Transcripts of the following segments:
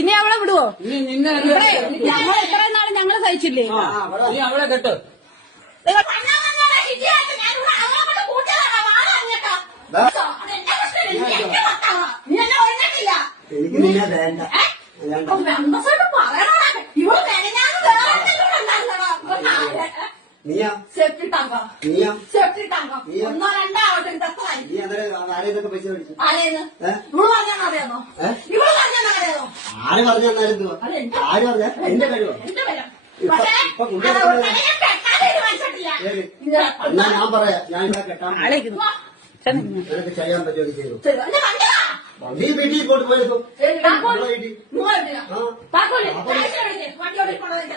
ഇനി അവളെ വിടുവോ ഞങ്ങൾ എത്ര നാളും ഞങ്ങള് സഹിച്ചില്ലേ അവളെ കേട്ടോ നീ ആര് പറഞ്ഞാലും ആര് പറഞ്ഞ എന്റെ കഴിവാണ് ഞാൻ പറയാ ഞാൻ കെട്ടാൻ ചെയ്യാൻ പറ്റുമെന്ന് ചെയ്തു വണ്ടി വീട്ടിൽ പോയിട്ട് പോയിരുന്നു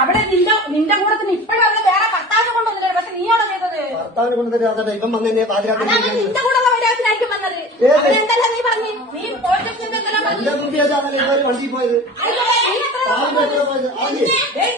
അവിടെ നിന്റെ നിന്റെ കൂടെ ഇപ്പഴും അവിടെ വേറെ ഭർത്താവിനെ കൊണ്ടുവന്നില്ല പക്ഷെ നീയാണ് ചെയ്തത് ഭർത്താവിനെ കൊണ്ടുവന്നിട്ട് ഇപ്പം വന്നെ നിന്റെ കൂടെ വൈരാഗ്യനായിരിക്കും വന്നത് എന്തല്ലേ നീ പറഞ്ഞു നീ പോയത് വണ്ടി പോയത്